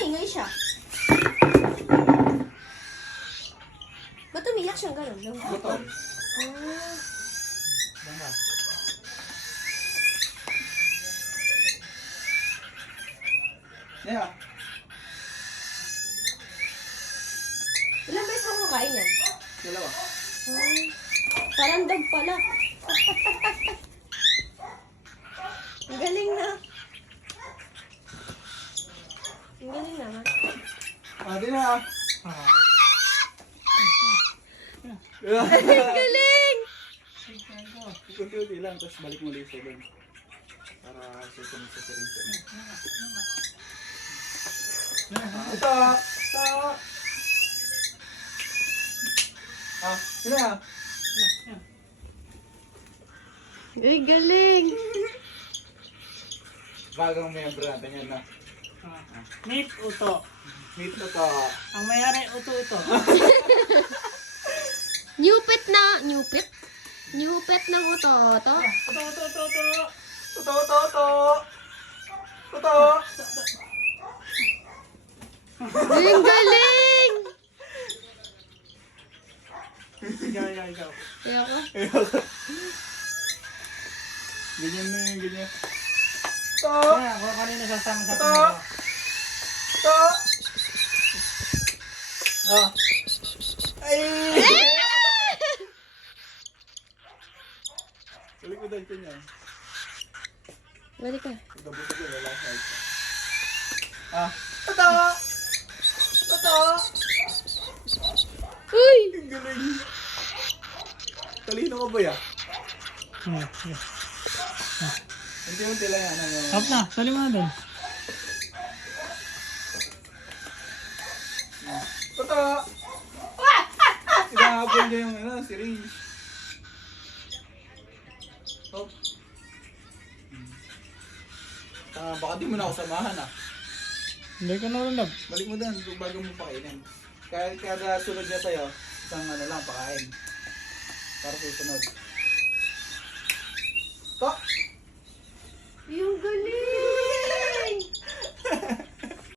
maingay siya? Ba't umiyak siyang gano'n? Gutom. Ah. Banga. Yeah. Ilang beses mo kumakain yan? Dalawa. Ah. Parang dog pala. Ang galing na. Ang galing naman. Di na. Ang galing! Kunti-kunti lang, tapos balik mo dito doon. Para susunod sa sirinsa. Ito! Ito! Yun na. Ay, galing! Bagong member natin yan na. Meat uto. Meet na to. Ang mayari uto ito. New pet na, new pet? New pet ng utoto. Uto, uto, uto, uto. Ito, ito, ito. Ito. Ay, ang galing! Ikaw, ikaw, ikaw. Ayoko. Ganyan na yun, ganyan. Ito. Kaya, kung kanina sasama sa Ito. akin. Ito. Ay! Balik mo dahil niya. Balik ka. Ito ko, wala sa ito. Ito! Ito! Uy! Ang galing. Talino ka ba ya? Unti-unti lang yan. Hop na, sali mo na doon. Ito! Hinahapon niya yung syringe. Oh. Baka di mo na ako samahan Hindi ka na rin. Balik mo doon bago mo pakainin. Kada sunod niya sa'yo, isang lang pakain. Para susunod. Tok! Yung galing!